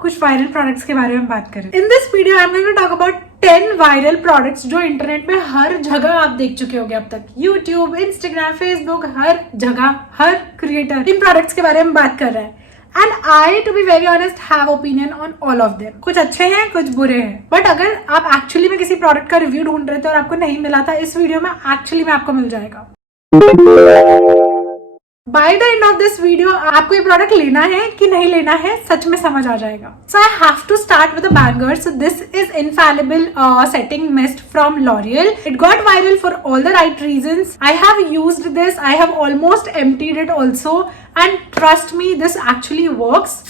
कुछ viral products के बारे में बात करें। In this video I am going to talk about 10 viral products जो इंटरनेट में हर जगह आप देख चुके होंगे अब तक। यूट्यूब, इंस्टाग्राम, फेसबुक, हर जगह हर क्रिएटर इन प्रोडक्ट्स के बारे में बात कर रहा है। And I to be very honest have opinion on all of them. कुछ अच्छे हैं, कुछ बुरे हैं, बट अगर आप एक्चुअली में किसी प्रोडक्ट का रिव्यू ढूंढ रहे थे और आपको नहीं मिला था, इस वीडियो में एक्चुअली में आपको मिल जाएगा। By the end of this video आपको ये प्रोडक्ट लेना है कि नहीं लेना है सच में समझ आ जाएगा। So I have to start with a banger. So this is infallible setting mist from L'Oreal. It got viral for all the right reasons. I have used this, I have almost emptied it also, and trust me this actually works.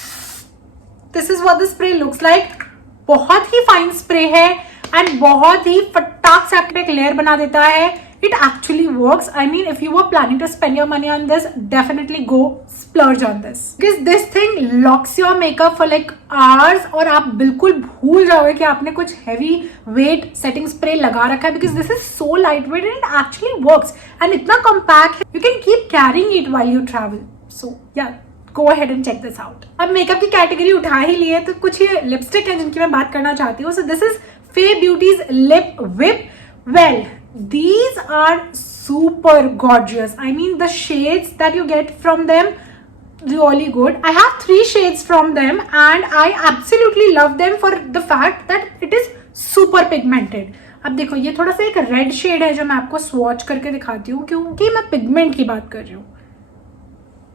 This is what the spray looks like. बहुत ही fine spray है and बहुत ही फटाक से आपके एक layer बना देता है। It actually works. I mean, if you were planning to spend your money on this, definitely go splurge on this. Because this thing locks your makeup for like hours और आप बिल्कुल भूल जाओगे कि आपने कुछ heavy weight setting spray लगा रखा है, because this is so lightweight and it actually works. And इतना compact है, you can keep carrying it while you travel. So yeah, go ahead and check this out. अब makeup की category उठा ही ली है तो कुछ ये लिपस्टिक है जिनकी मैं बात करना चाहती हूँ। So this is Faye Beauty's Lip Whip. Well, these are super gorgeous. I mean, the shades that you get from them, really good. I have 3 shades from them and I absolutely love them for the fact that it is super pigmented. अब देखो, ये थोड़ा सा एक red shade है जो मैं आपको स्वॉच करके दिखाती हूँ क्योंकि मैं पिगमेंट की बात कर रही हूँ।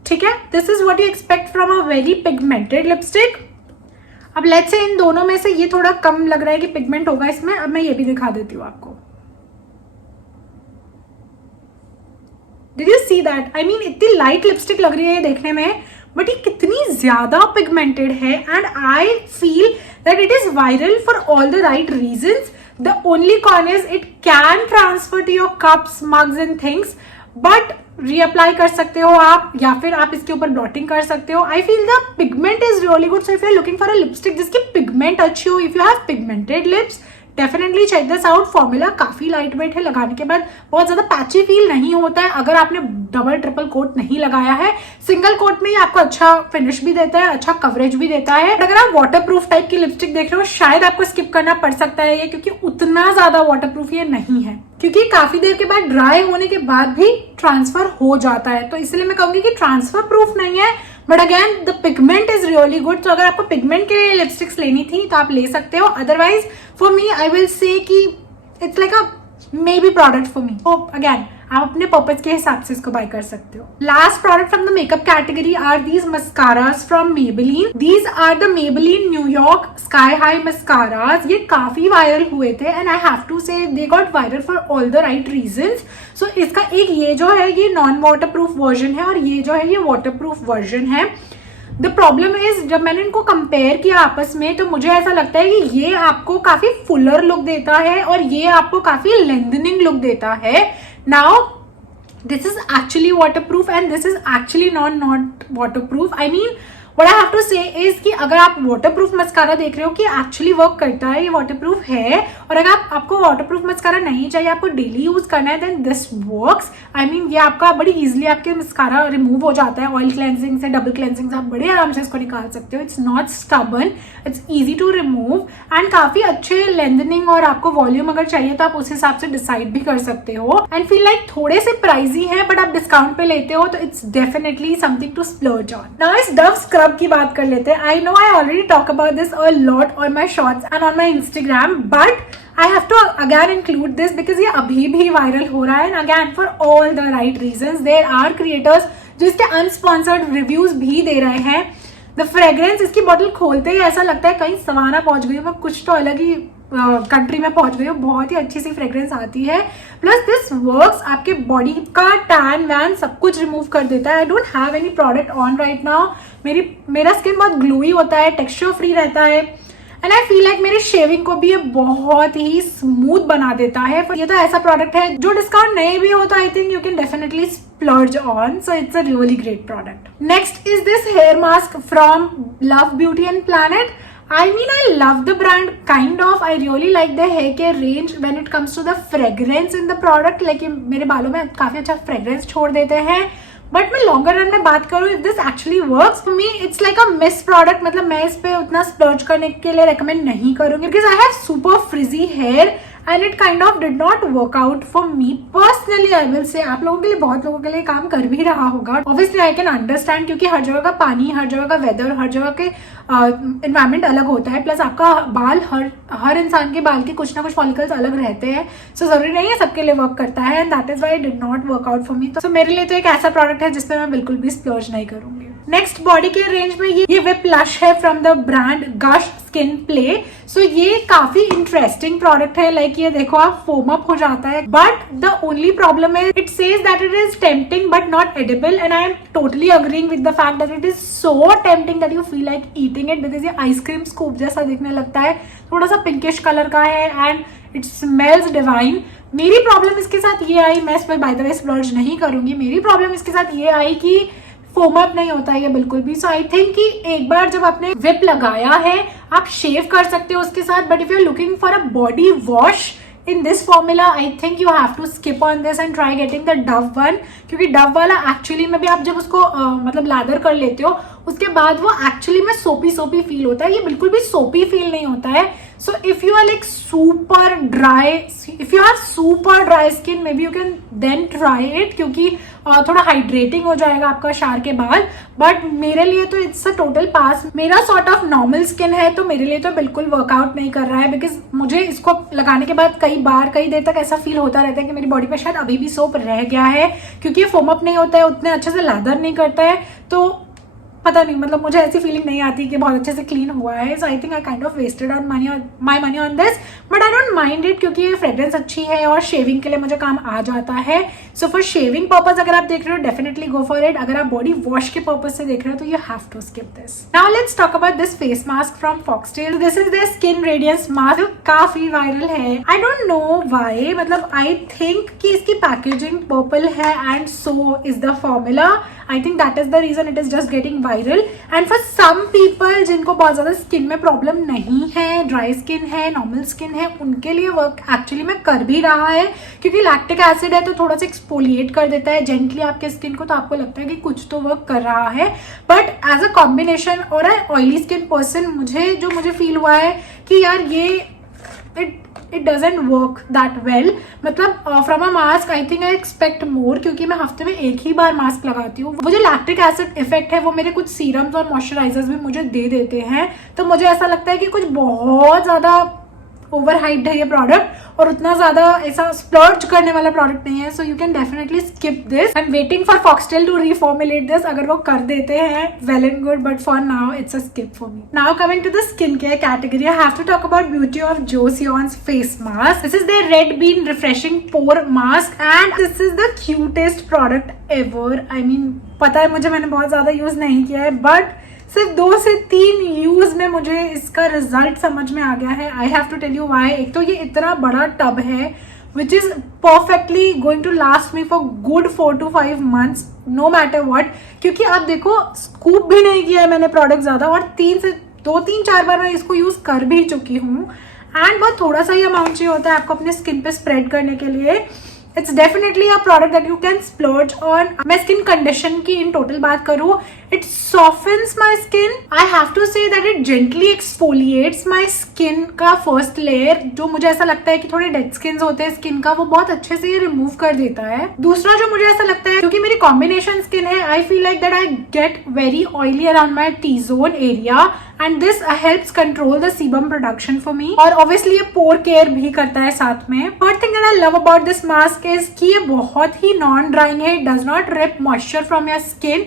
ठीक है, this is what you expect from a very pigmented lipstick. अब लेट्स से इन दोनों में से ये थोड़ा कम लग रहा है कि पिगमेंट होगा इसमें। अब मैं ये भी दिखा देती हूँ आपको। Did you see that? I mean, इतनी लाइट लिपस्टिक लग रही है ये देखने में, बट ये कितनी ज्यादा पिगमेंटेड है। And I feel that it is viral for all the right reasons. The only con is it can transfer to your cups, mugs and things, but reapply कर सकते हो आप, या फिर आप इसके ऊपर ब्लॉटिंग कर सकते हो। I feel the pigment is really good. So if you are looking for a lipstick जिसकी पिगमेंट अच्छी हो, if you have pigmented lips, definitely check this out. Formula काफी लाइट वेट है, लगाने के बाद बहुत ज्यादा पैची फील नहीं होता है अगर आपने डबल ट्रिपल कोट नहीं लगाया है। सिंगल कोट में ही आपको अच्छा फिनिश भी देता है, अच्छा कवरेज भी देता है। अगर आप वाटरप्रूफ टाइप की लिपस्टिक देख रहे हो, शायद आपको स्किप करना पड़ सकता है ये, क्योंकि उतना ज्यादा वाटरप्रूफ ये नहीं है, क्योंकि काफी देर के बाद ड्राई होने के बाद भी ट्रांसफर हो जाता है। तो इसलिए मैं कहूंगी कि ट्रांसफर प्रूफ नहीं है, but again the pigment is really good. तो अगर आपको पिगमेंट के लिए लिपस्टिक्स लेनी थी तो आप ले सकते हो। Otherwise for me I will say कि it's like a maybe product for me. तो अगेन आप अपने पर्पज के हिसाब से इसको बाय कर सकते हो। Last product from the makeup category are these mascaras from Maybelline. These are the Maybelline New York sky high mascaras. ये काफी वायरल हुए थे and I have to say they got viral for all the right reasons. So इसका एक ये जो है ये नॉन वाटरप्रूफ वर्जन है और ये जो है ये वाटरप्रूफ वर्जन है। द प्रॉब्लम इज जब मैंने इनको कंपेयर किया आपस में तो मुझे ऐसा लगता है कि ये आपको काफी फुलर लुक देता है और ये आपको काफी लेंथनिंग लुक देता है। Now, this is actually waterproof and this is actually not waterproof. I mean, what I have to say is कि अगर आप वाटरप्रूफ मस्कारा देख रहे हो कि एक्चुअली वर्क करता है, ये वाटरप्रूफ है, और अगर आपको वाटरप्रूफ मस्कारा नहीं चाहिए, आपको डेली यूज करना है, then this works. I mean, ये आपका बड़ी इजीली आपके मस्कारा रिमूव हो जाता है। ऑयल क्लेंजिंग से, डबल क्लेंजिंग से आप बड़े आराम से इसको निकाल सकते हो। It's not stubborn, it's easy to remove and काफी अच्छे लेंथनिंग, और आपको वॉल्यूम अगर चाहिए तो आप उस हिसाब से डिसाइड भी कर सकते हो। एंड फील लाइक थोड़े से प्राइजी है, बट आप डिस्काउंट पे लेते हो तो it's definitely something to splurge on. Now इस डव स्क्रब की बात कर लेते हैं। I know I already talk about this a lot on my shorts and on my Instagram, but I have to again include this because ये अभी भी viral हो रहा है and again for all the right reasons. There are creators जो इसके unsponsored reviews भी दे रहे हैं। The fragrance, इसकी बॉटल खोलते ही ऐसा लगता है कहीं सवाना पहुंच गई हूँ मैं, कुछ तो अलग ही कंट्री में पहुंच गई हूँ। बहुत ही अच्छी सी फ्रेग्रेंस आती है। प्लस दिस वर्क्स आपके बॉडी का टैन वैन सब कुछ रिमूव कर देता है। I don't have any product on right now. मेरा स्किन बहुत ग्लोई होता है, टेक्सचर फ्री रहता है एंड आई फील लाइक मेरे शेविंग को भी ये बहुत ही स्मूथ बना देता है। ये तो ऐसा प्रोडक्ट है जो डिस्काउंट नहीं भी हो तो आई think you can definitely splurge on. So it's a really great product. Next is this hair mask from Love Beauty and Planet. I mean, I love the brand kind of. I really like the hair care range when it comes to the fragrance in the product. Like ये मेरे बालों में काफी अच्छा fragrance छोड़ देते हैं. But मैं लॉन्गर रन में बात करूँ, if this actually works for me, it's like a miss product. मतलब मैं इस पे उतना स्प्लर्ज करने के लिए रेकमेंड नहीं करूंगी, because I have super frizzy hair and it kind of did not work out for me personally. I will say आप लोगों के लिए, बहुत लोगों के लिए काम कर भी रहा होगा. ऑब्वियसली आई कैन अंडरस्टैंड, क्योंकि हर जगह का पानी, हर जगह का वेदर, हर जगह के एनवायरमेंट अलग होता है. प्लस आपका बाल, हर इंसान के बाल के कुछ ना कुछ फॉलिकल्स अलग रहते हैं. सो जरूरी नहीं है सबके लिए वर्क करता है, and that is why did not work out for me. तो मेरे लिए तो एक ऐसा प्रोडक्ट है जिसपे मैं बिल्कुल भी स्प्लर्ज नहीं करूंगी. नेक्स्ट बॉडी केयर रेंज में ये विप लश है from the brand Gush skin play. So ये काफी इंटरेस्टिंग प्रोडक्ट है. लाइक ये देखो, आप फोम अप हो जाता है, बट द ओनली प्रॉब्लम है it says that it is tempting but not edible, and I am totally agreeing with the fact that it is so tempting that you feel like eating it, because ये ice cream scoop जैसा दिखने लगता है. थोड़ा सा pinkish colour का है and it smells divine. मेरी प्रॉब्लम इसके साथ ये आई, मैं इस पर बाय द वे स्प्लर्ज नहीं करूंगी. मेरी प्रॉब्लम इसके साथ ये आई कि फोम अप नहीं होता है ये बिल्कुल भी. सो आई थिंक कि एक बार जब आपने विप लगाया है, आप शेव कर सकते हो उसके साथ, but if you are looking for a body wash in this formula, I think you have to skip on this and try getting the Dove one, क्योंकि Dove वाला एक्चुअली में भी आप जब उसको मतलब लैदर कर लेते हो, उसके बाद वो एक्चुअली में सोपी फील होता है. ये बिल्कुल भी सोपी फील नहीं होता है. So if you are like super dry, if you have super dry skin, maybe you can then try it, क्योंकि थोड़ा हाइड्रेटिंग हो जाएगा आपका शार के बाद. बट मेरे लिए तो इट्स अ टोटल पास. मेरा सॉर्ट ऑफ नॉर्मल स्किन है, तो मेरे लिए तो बिल्कुल वर्कआउट नहीं कर रहा है, बिकॉज मुझे इसको लगाने के बाद कई देर तक ऐसा फील होता रहता है कि मेरी बॉडी पे शायद अभी भी सोप रह गया है, क्योंकि ये फोम अप नहीं होता है, उतने अच्छे से लैदर नहीं करता है. तो पता नहीं, मतलब मुझे ऐसी फीलिंग नहीं आती कि बहुत अच्छे से क्लीन हुआ है. So I think I kind of wasted on my money on this, but I don't mind it, क्योंकि ये फ्रेग्रेंस अच्छी है और शेविंग के लिए मुझे काम आ जाता है. सो फॉर शेविंग पर्पज अगर आप देख रहे हो, डेफिनेटली गो फॉर इट. अगर आप बॉडी वॉश के पर्पज से देख रहे हो तो you have to skip this. Now let's talk about this face mask from Foxtail. This is the skin radiance mask, जो काफी वायरल है. आई डोंट नो व्हाई, मतलब आई थिंक कि इसकी पैकेजिंग पर्पल है and so is the formula. I think that is the reason it is just getting viral. And for some people जिनको बहुत ज्यादा स्किन में प्रॉब्लम नहीं है, ड्राई स्किन है, नॉर्मल स्किन है, उनके लिए वर्क एक्चुअली में कर भी रहा है, क्योंकि लैक्टिक एसिड है तो थोड़ा सा एक्सफोलिएट कर देता है जेंटली आपके स्किन को, तो आपको लगता है कि कुछ तो वर्क कर रहा है. बट एज अ कॉम्बिनेशन और ऑयली स्किन पर्सन, मुझे फील हुआ है कि यार ये it doesn't work that well. मतलब from a mask I think I expect more, क्योंकि मैं हफ्ते में एक ही बार मास्क लगाती हूँ. वो जो लैक्टिक एसिड इफेक्ट है वो मेरे कुछ सीरम्स और मॉइस्चराइजर्स भी मुझे दे देते हैं, तो मुझे ऐसा लगता है कि कुछ बहुत ज्यादा ओवर हाइप्ड है ये प्रोडक्ट, और उतना ज्यादा ऐसा स्प्लर्ज करने वाला प्रोडक्ट नहीं है. So you can definitely skip this. I am waiting for Foxtale to reformulate this. अगर वो कर देते हैं, well and good, but for now it's a skip for me. Now coming to the skin care category, I have to talk about Beauty of Joseon's face mask. This is the red bean refreshing pore mask and this is the cutest product ever. I mean पता है मुझे, मैंने बहुत ज्यादा use नहीं किया है, but सिर्फ 2 से 3 यूज में मुझे इसका रिजल्ट समझ में आ गया है. I have to tell you why. एक तो ये इतना बड़ा टब है which is perfectly going to last me for good 4 to 5 months no matter what, क्योंकि आप देखो स्कूप भी नहीं किया है मैंने प्रोडक्ट ज्यादा, और 2-3-4 बार मैं इसको यूज कर भी चुकी हूँ. एंड बहुत थोड़ा सा ही अमाउंट चाहिए होता है आपको अपने स्किन पे स्प्रेड करने के लिए. It's definitely a product that you can splurge on. मैं स्किन कंडीशन की इन टोटल बात करूँ, it softens my skin. I have to say that it gently exfoliates my skin का फर्स्ट लेयर, जो मुझे ऐसा लगता है कि थोड़े डेड स्किन होते हैं स्किन का, वो बहुत अच्छे से ये रिमूव कर देता है. दूसरा जो मुझे ऐसा लगता है, क्योंकि मेरी कॉम्बिनेशन स्किन है, I feel like that I get very oily around my T zone area, and this helps control the sebum production for me. और ऑब्वियसली ये पोर केयर भी करता है साथ में. Third thing that I love about this mask is कि ये बहुत ही नॉन ड्राइंग है. It does not rip moisture from your skin,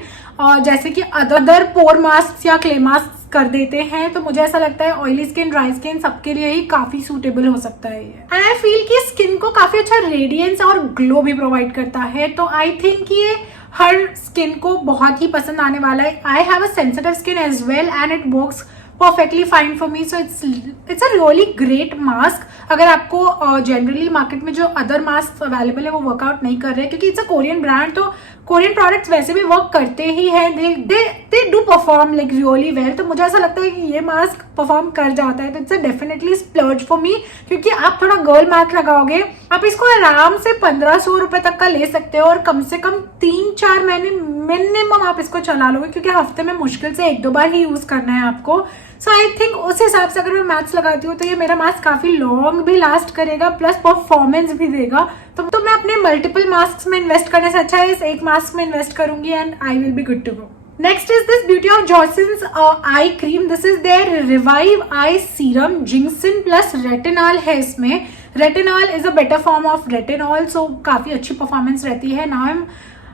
जैसे कि अदर पोर मास्क या क्ले मास्क कर देते हैं. तो मुझे ऐसा लगता है ऑयली स्किन, ड्राई स्किन सबके लिए ही काफी सूटेबल हो सकता है ये. एंड आई फील कि स्किन को काफी अच्छा रेडियंस और ग्लो भी प्रोवाइड करता है. तो आई थिंक ये हर स्किन को बहुत ही पसंद आने वाला है. I have a sensitive skin as well and it works perfectly fine for me. So it's a really great mask. अगर आपको जनरली मार्केट में जो अदर मास्क अवेलेबल है वो वर्कआउट नहीं कर रहे हैं, क्योंकि इट्स अ कोरियन ब्रांड, तो कोरियन प्रोडक्ट्स वैसे भी वर्क करते ही हैं, they do perform like really well. तो मुझे ऐसा लगता है कि ये मास्क परफॉर्म कर जाता है, तो it's a definitely splurge for me, क्योंकि आप थोड़ा गर्ल मैथ लगाओगे, आप इसको आराम से 1500 रुपए तक का ले सकते हो और कम से कम 3-4 महीने मिनिमम आप इसको चला लोगे, क्योंकि हफ्ते में मुश्किल से 1-2 बार ही यूज करना है आपको। सो आई थिंक उस हिसाब से अगर मैं मैथ्स लगाती हूँ तो ये मेरा मास्क काफी लॉन्ग भी लास्ट करेगा, प्लस परफॉर्मेंस भी देगा। तो मैं अपने मल्टीपल मास्क में इन्वेस्ट करने से अच्छा है इस एक मास्क में इन्वेस्ट करूंगी and I will be good to go. Next is this Beauty of Joseon's eye cream. This is their Revive Eye Serum. Ginseng plus retinol है इसमें. Retinol is a better form of retinol, so काफी अच्छी performance रहती है. Now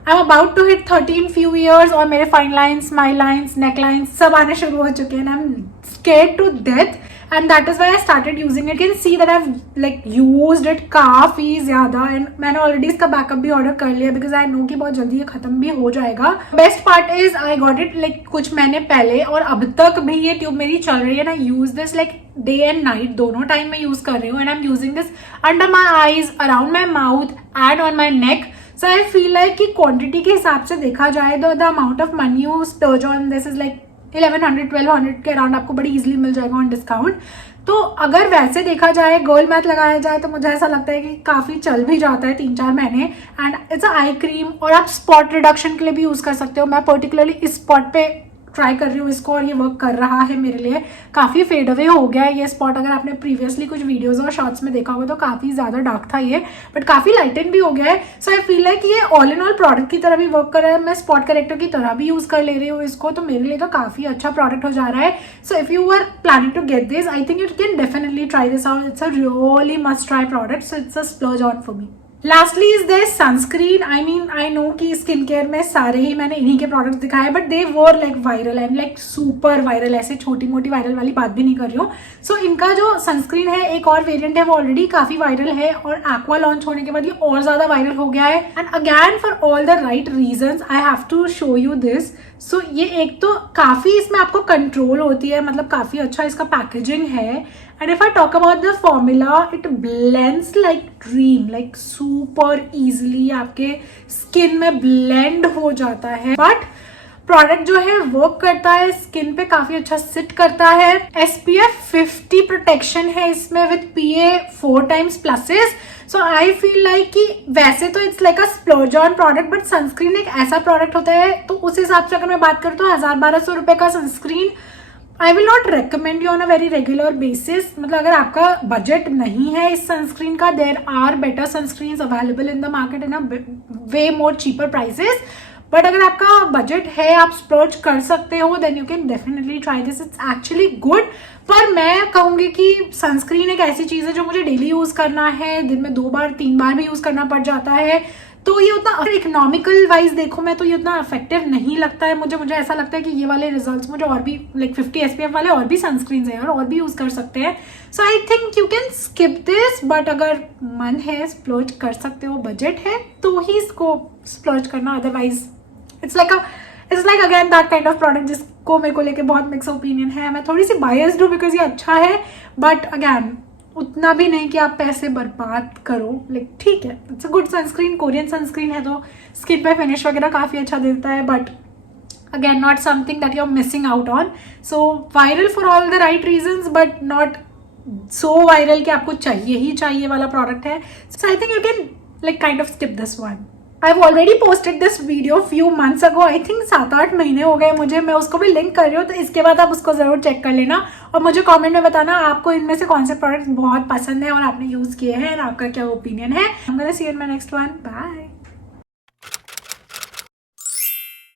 I'm about to hit 13 few years और मेरे fine lines, smile lines, नेक lines सब आने शुरू हो चुके हैं. I'm scared to death and that is why I started using it. You can see that I've like used it काफी ज्यादा and मैंने already इसका बैकअप भी ऑर्डर कर लिया because I know कि बहुत जल्दी ये खत्म भी हो जाएगा. Best part is I got it like कुछ महीने पहले और अब तक भी ये ट्यूब मेरी चल रही है. I use this like day and night दोनों टाइम में यूज कर रही हूँ and I'm using this under my eyes, around my mouth and on my neck. So I feel like कि क्वांटिटी के हिसाब से देखा जाए तो the amount of money you splurge on this is like 1100-1200 के अराउंड आपको बड़ी इजीली मिल जाएगा ऑन डिस्काउंट. तो अगर वैसे देखा जाए, गोल मैथ लगाया जाए, तो मुझे ऐसा लगता है कि काफ़ी चल भी जाता है 3-4 महीने. And it's a eye cream और आप स्पॉट रिडक्शन के लिए भी यूज़ कर सकते हो. मैं पर्टिकुलरली इस स्पॉट पे ट्राई कर रही हूँ इसको और ये वर्क कर रहा है मेरे लिए. काफ़ी फेड अवे हो गया है ये स्पॉट. अगर आपने प्रीवियसली कुछ वीडियोस और शॉर्ट्स में देखा होगा तो काफ़ी ज़्यादा डार्क था ये, बट काफ़ी लाइटन भी हो गया है. सो आई फील लाइक ये ऑल इन ऑल प्रोडक्ट की तरह भी वर्क कर रहा है. मैं स्पॉट करेक्टर की तरह भी यूज़ कर ले रही हूँ इसको, तो मेरे लिए तो काफ़ी अच्छा प्रोडक्ट हो जा रहा है. So if you are planning to get this, I think you can definitely try this out. It's a really must try product, so it's a splurge on for me. Lastly is there sunscreen. I know कि skin care में सारे ही मैंने इन्हीं के products दिखाए, but they were like viral and like super viral. ऐसे छोटी मोटी वायरल वाली बात भी नहीं कर रही हूँ. सो इनका जो सनस्क्रीन है, एक और वेरिएंट है, वो ऑलरेडी काफी वायरल है और एक्वा लॉन्च होने के बाद ये और ज्यादा वायरल हो गया है. And again for all the right reasons I have to show you this. So ये एक तो काफी इसमें आपको कंट्रोल होती है, मतलब काफी अच्छा इसका पैकेजिंग है. And if I talk about the formula, it blends like dream, like super easily आपके स्किन में ब्लेंड हो जाता है. बट प्रोडक्ट जो है वर्क करता है, स्किन पे काफी अच्छा सिट करता है. SPF 50 प्रोटेक्शन है इसमें with PA 4 times pluses. So I feel like कि वैसे तो it's like a splurge on product, but sunscreen एक ऐसा प्रोडक्ट होता है, तो उस हिसाब से अगर मैं बात करूँ तो 1000-1200 रुपए का sunscreen I will not recommend you on a very regular basis. मतलब अगर आपका बजट नहीं है इस सनस्क्रीन का, there are better sunscreen available in the market in a way more cheaper prices. But अगर आपका बजट है, आप स्प्लर्ज कर सकते हो, then you can definitely try this. It's actually good. पर मैं कहूंगी कि सनस्क्रीन एक ऐसी चीज है जो मुझे डेली यूज करना है, दिन में 2-3 बार भी यूज करना पड़ जाता है. तो ये उतना इकोनॉमिकल वाइज देखो मैं तो ये उतना इफेक्टिव नहीं लगता है मुझे ऐसा लगता है कि ये वाले रिजल्ट्स मुझे और भी लाइक 50 SPF वाले और भी सनस्क्रीन है और भी यूज कर सकते हैं. So I think you can skip this. But अगर मन है, स्प्लर्ज कर सकते हो, बजट है तो ही इसको स्प्लर्ज करना. Otherwise it's like again that kind of product जिसको मेरे को लेके बहुत मिक्स ओपिनियन है. मैं थोड़ी सी बायस्ड हूँ बिकॉज ये अच्छा है, बट अगैन उतना भी नहीं कि आप पैसे बर्बाद करो. लाइक ठीक है, it's a good sunscreen. Korean sunscreen है तो स्किन पे फिनिश वगैरह काफ़ी अच्छा देता है, but again not something that you are missing out on. So viral for all the right reasons, but not so viral कि आपको चाहिए ही चाहिए वाला प्रोडक्ट है. So I think you can like kind of skip this one. I've already posted this video few months ago. I think 7-8 महीने हो गए मुझे. मैं उसको भी लिंक कर रही हूँ, तो इसके बाद आप उसको जरूर चेक कर लेना और मुझे कमेंट में बताना आपको इनमें से कौन से प्रोडक्ट्स बहुत पसंद है और आपने यूज किए हैं और आपका क्या ओपिनियन है. I'm gonna see you in my next one. Bye.